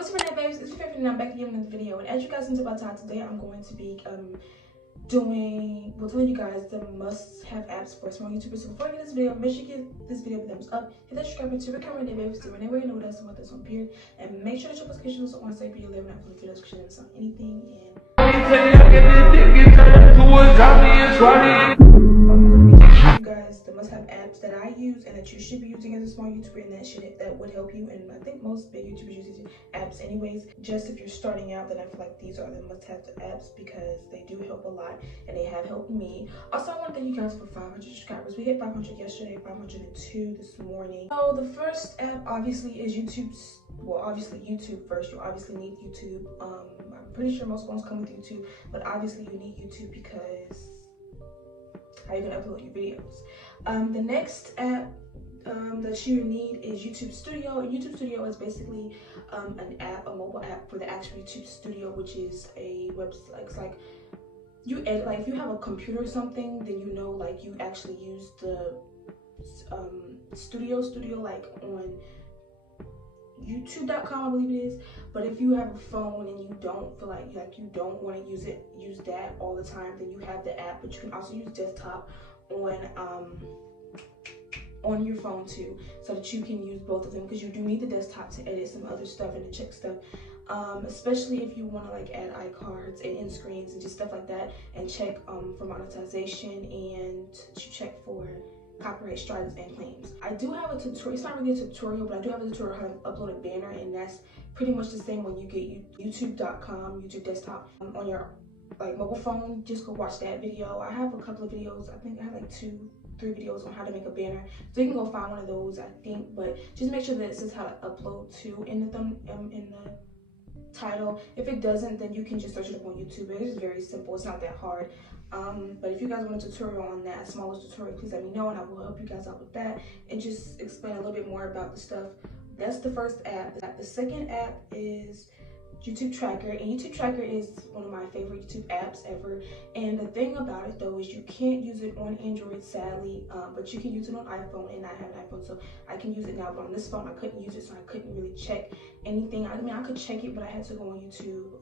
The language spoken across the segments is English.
What's up, Renee, babes? It's your favorite, and I'm back again with another video. And as you guys know about today, I'm going to be telling you guys the must-have apps for small YouTubers. So before I get this video, make sure you give this video a thumbs up, hit that subscribe button to become Renee, babes, to Renee, where you know what else and what that's on beard, and make sure that your notifications are on so you can live out for the videos because you never miss on anything. And I'm going to be showing you guys the must-have apps that I use and that you should be using as a small YouTuber, and that would help you. And I think most big YouTubers use these apps anyways. Just if you're starting out, then I feel like these are the must-have apps because they do help a lot and they have helped me. Also, I want to thank you guys for 500 subscribers. We hit 500 yesterday, 502 this morning. So the first app obviously is YouTube's. Well, obviously YouTube first. You obviously need YouTube. I'm pretty sure most phones come with YouTube, but obviously you need YouTube because how you gonna upload your videos. The next app that you need is YouTube Studio. And YouTube Studio is basically an app, a mobile app for the actual YouTube Studio, which is a website. It's like you edit, like if you have a computer or something, then you know, like you actually use the studio like on youtube.com, I believe it is. But if you have a phone and you don't feel like you don't want to use that all the time, then you have the app. But you can also use desktop on your phone too, so that you can use both of them, because you do need the desktop to edit some other stuff and to check stuff, especially if you want to like add iCards and end screens and just stuff like that, and check for monetization and to check for copyright strikes and claims. I do have a tutorial. It's not really a tutorial, but I do have a tutorial how to upload a banner, and that's pretty much the same when you get youtube.com, YouTube desktop on your like mobile phone. Just go watch that video. I have a couple of videos. I think I have like 2-3 videos on how to make a banner, so you can go find one of those, I think. But just make sure that it says how to upload to in the title. If it doesn't, then you can just search it up on YouTube. It is very simple. It's not that hard. But if you guys want a tutorial on that, a smaller tutorial, please let me know and I will help you guys out with that and just explain a little bit more about the stuff. That's the first app. The second app is YouTube Tracker, and YouTube Tracker is one of my favorite YouTube apps ever. And the thing about it though is you can't use it on Android, sadly, but you can use it on iPhone, and I have an iPhone, so I can use it now. But on this phone I couldn't use it, so I couldn't really check anything. I mean, I could check it, but I had to go on YouTube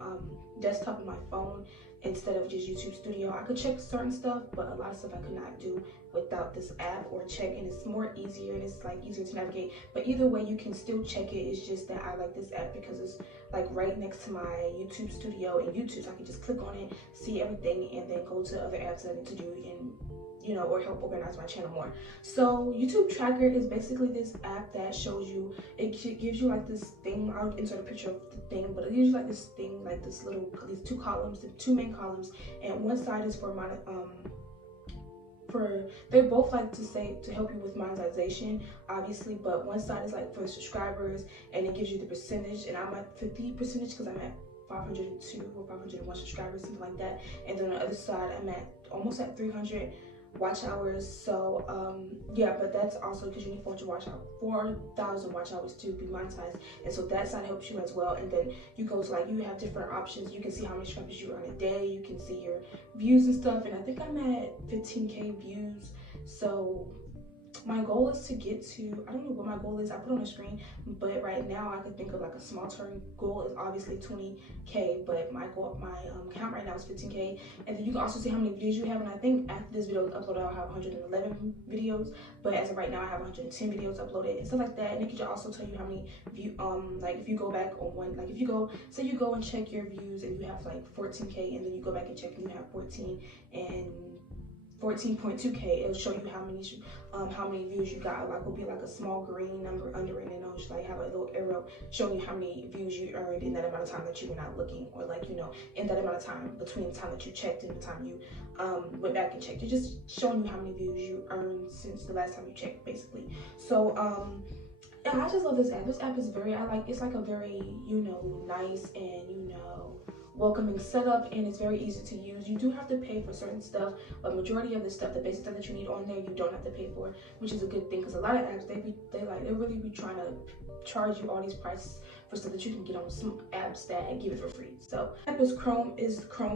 desktop on my phone instead of just YouTube Studio. I could check certain stuff, but a lot of stuff I could not do without this app or check, and it's more easier and it's like easier to navigate. But either way, you can still check it. It's just that I like this app because it's like right next to my YouTube Studio and YouTube, so I can just click on it, see everything, and then go to other apps that I need to do and or help organize my channel more. So YouTube Tracker is basically this app that shows you, it gives you like this thing. I'll insert a picture of the thing, but it gives you like this thing, like these 2 columns, the 2 main columns, and one side is for they both like to help you with monetization, obviously, but one side is like for the subscribers, and it gives you the percentage, and I'm at 50% because I'm at 502 or 501 subscribers, something like that. And then on the other side, I'm at almost at 300 watch hours. So yeah, but that's also because you need 4,000 watch hours to be monetized, and so that side helps you as well. And then you go to you have different options. You can see how many subscribers you earn a day, you can see your views and stuff, and I think I'm at 15k views. So my goal is to get to, I don't know what my goal is, I put it on the screen, but right now I could think of like a small term goal is obviously 20k, but my count right now is 15k. And then you can also see how many videos you have, and I think after this video is uploaded I'll have 111 videos, but as of right now I have 110 videos uploaded and stuff like that. And it can also tell you how many views, like if you go back on one, like if you go, say you go and check your views and you have like 14k, and then you go back and check and you have 14.2k, it'll show you how many views you got. Like will be like a small green number under it, and it'll just like have a little arrow showing you how many views you earned in that amount of time that you were not looking, or like in that amount of time between the time that you checked and the time you went back and checked. It's just showing you how many views you earned since the last time you checked, basically. So yeah, I just love this app. This app is it's like a very nice and welcoming setup, and it's very easy to use. You do have to pay for certain stuff, but majority of the stuff, the basic stuff that you need on there, you don't have to pay for, which is a good thing, because a lot of apps they really be trying to charge you all these prices for stuff that you can get on some apps that give it for free. So app is Chrome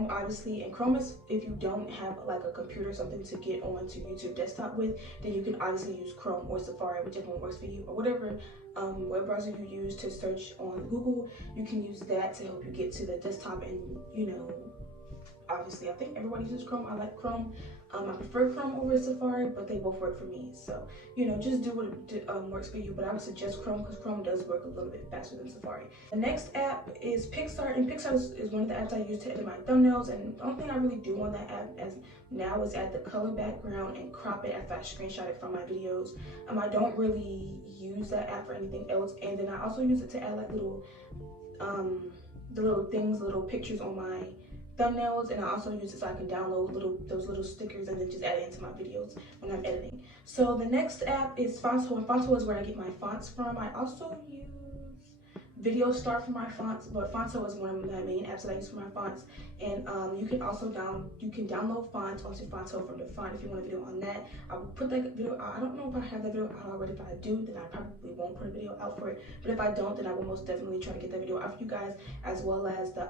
obviously, and Chrome is if you don't have like a computer or something to get onto YouTube desktop with, then you can obviously use Chrome or Safari, whichever one works for you, or whatever web browser you use to search on Google, you can use that to help you get to the desktop. And you know, obviously I think everybody uses Chrome. I like Chrome. I prefer Chrome over Safari, but they both work for me. So, you know, just do what works for you. But I would suggest Chrome because Chrome does work a little bit faster than Safari. The next app is _𝘂𝑚, and 𝘂𝑚 is one of the apps I use to edit my thumbnails. And the only thing I really do on that app as now is add the color background and crop it after I screenshot it from my videos. I don't really use that app for anything else. And then I also use it to add like little, little pictures on my thumbnails, and I also use it so I can download those little stickers and then just add it into my videos when I'm editing. So the next app is Fonto, and Fonto is where I get my fonts from. I also use VideoStar for my fonts, but Fonto is one of my main apps that I use for my fonts. And you can also download fonts onto Fonto from the font if you want a video on that. I will put that video out. I don't know if I have that video out already. If I do, then I probably won't put a video out for it. But if I don't, then I will most definitely try to get that video out for you guys, as well as the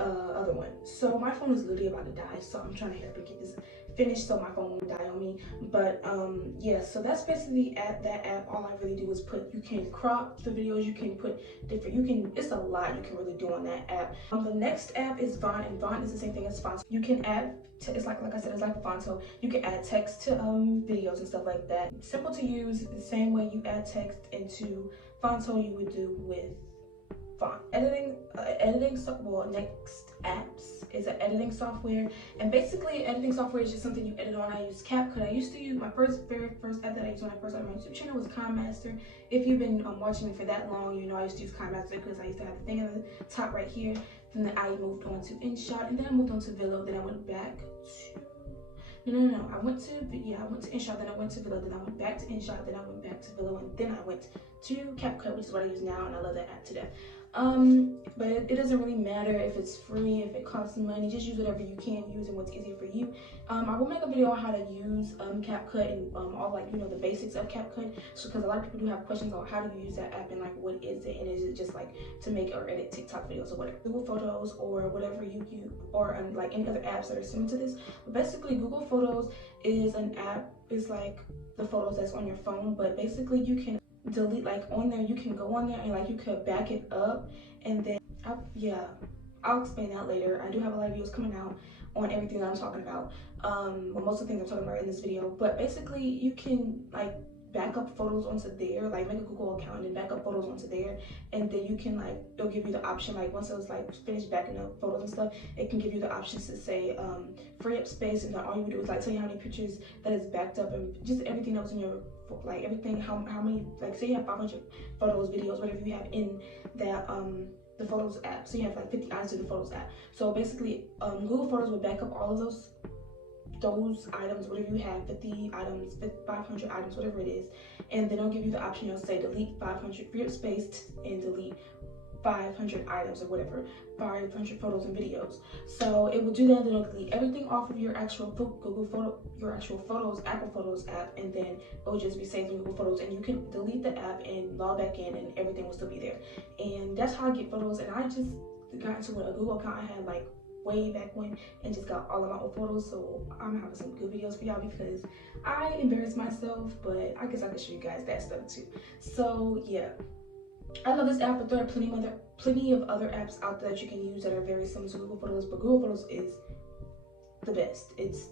other one. So my phone is literally about to die, so I'm trying to hurry up and get this finished so my phone won't die on me. But yeah, so that's basically that app. All I really do is you can crop the videos, you can put different, it's a lot you can really do on that app. The next app is Vaunt, and Vaunt is the same thing as Fonto. You can add, it's like I said, it's like Fonto. You can add text to videos and stuff like that. Simple to use, the same way you add text into Fonto you would do with Vaunt. Next apps is an editing software, and basically editing software is just something you edit on. I use CapCut. I used to use my very first app that I used when I first started my YouTube channel was KineMaster. If you've been watching me for that long, you know I used to use KineMaster because I used to have the thing at the top right here. Then I moved on to InShot, and then I moved on to Velo. Then I went back to I went to InShot, then I went to Velo, then I went back to InShot, then I went back to Velo, and then I went to CapCut, which is what I use now, and I love that app to death. But it doesn't really matter if it's free, if it costs money. Just use whatever you can use and what's easier for you. I will make a video on how to use CapCut and all, like, you know, the basics of CapCut, so because a lot of people do have questions on how do you use that app and like what is it, and is it just like to make or edit TikTok videos or whatever, Google Photos or whatever you use, or like any other apps that are similar to this. But basically Google Photos is an app, it's like the photos that's on your phone, but basically you can delete, like on there you can go on there and like you could back it up, and then I'll explain that later. I do have a lot of videos coming out on everything that I'm talking about, well, most of the things I'm talking about in this video. But basically you can like back up photos onto there, like make a Google account and then back up photos onto there, and then you can like, it'll give you the option, like once it's like finished backing up photos and stuff, it can give you the options to say free up space, and then all you do is like tell you how many pictures that is backed up and just everything that was in your, like everything, how many, like say you have 500 photos, videos, whatever you have in that the Photos app. So you have like 50 items in the Photos app. So basically Google Photos will back up all of those items, whatever you have, 50 items, 500 items, whatever it is, and then it'll give you the option, you'll say delete 500, free up space, and delete 500 items or whatever, 500 photos and videos. So it will do that, then it'll delete everything off of your actual Photos, Apple Photos app, and then it will just be saved in Google Photos, and you can delete the app and log back in and everything will still be there. And that's how I get photos. And I just got into a Google account I had like way back when, and just got all of my old photos. So I'm having some good videos for y'all because I embarrass myself, but I guess I can show you guys that stuff too. So yeah, I love this app, but there are plenty of other apps out there that you can use that are very similar to Google Photos, but Google Photos is the best. It's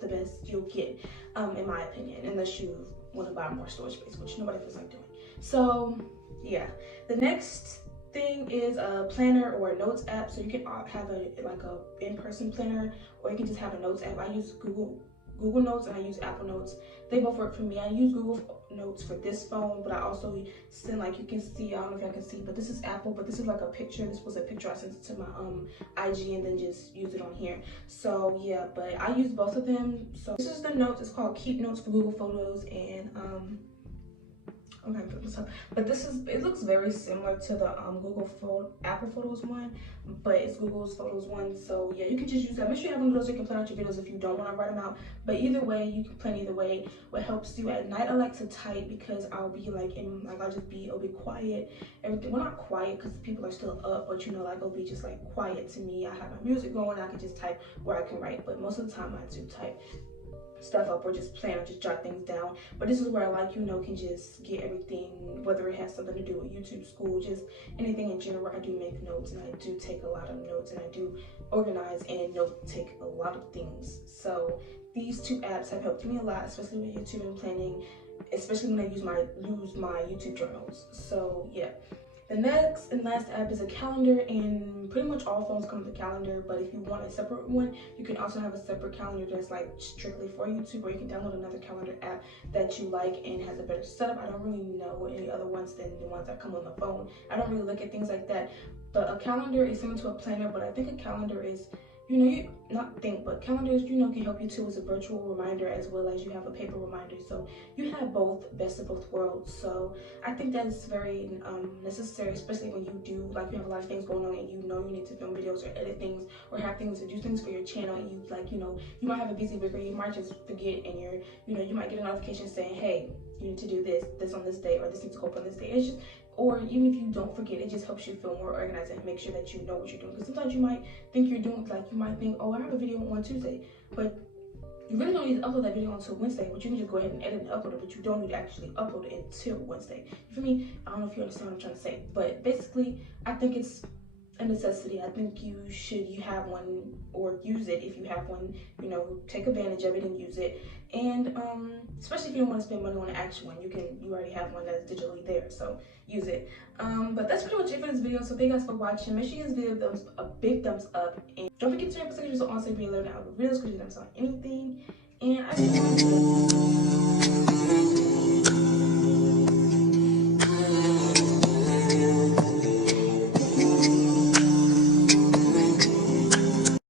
the best you'll get, in my opinion, unless you want to buy more storage space, which nobody feels like doing. So yeah, the next thing is a planner or a notes app. So you can have a in-person planner, or you can just have a notes app. I use Google Notes and I use Apple Notes. They both work for me. I use Google Notes for this phone, but I also send, like, you can see, I don't know if y'all can see, but this is Apple, but this is like a picture. This was a picture I sent it to my IG and then just use it on here. So yeah, but I use both of them. So this is the notes. It's called Keep Notes for Google Photos, and I'm gonna put this up, but it looks very similar to the Apple Photos one, but it's Google's Photos one. So yeah, you can just use that. Make sure you have one of those so you can plan out your videos if you don't want to write them out. But either way, you can plan either way. What helps you at night, I like to type because I'll be like it'll be quiet. Everything, well, not quiet because people are still up, but you know, like it'll be just like quiet to me. I have my music going, I can just type where I can write, but most of the time I do type. stuff up or just plan or just jot things down. But this is where I like, can just get everything, whether it has something to do with YouTube, school, just anything in general. I do make notes, and I do take a lot of notes, and I do organize and note take a lot of things. So these two apps have helped me a lot, especially with YouTube and planning, especially when I use my YouTube journals. So yeah. The next and last app is a calendar, and pretty much all phones come with a calendar, but if you want a separate one, you can also have a separate calendar that's like strictly for YouTube, or you can download another calendar app that you like and has a better setup. I don't really know any other ones than the ones that come on the phone. I don't really look at things like that, but a calendar is similar to a planner, but I think a calendar is, calendars, can help you too as a virtual reminder as well as you have a paper reminder. So you have both, best of both worlds. So I think that is very necessary, especially when you do, you have a lot of things going on and you need to film videos or edit things or have things to do things for your channel, and you might have a busy week, or you might just forget, and you might get a notification saying, hey, you need to do this on this day, or this needs to go up on this day. It's just, or even if you don't forget, it just helps you feel more organized and make sure that you know what you're doing. Because sometimes you might think you're doing, you might think, oh, I have a video on Tuesday, but you really don't need to upload that video until Wednesday, but you can just go ahead and edit and upload it, but you don't need to actually upload it until Wednesday. You feel me? I don't know if you understand what I'm trying to say, but basically, I think it's a necessity. I think you have one, or use it if you have one, take advantage of it and use it. And especially if you don't want to spend money on an actual one, you already have one that's digitally there, so use it. But that's pretty much it for this video. So thank you guys for watching. Make sure you give this video a big thumbs up, and don't forget to turn on notifications on so you'll be alerted out of videos because you never saw anything. And I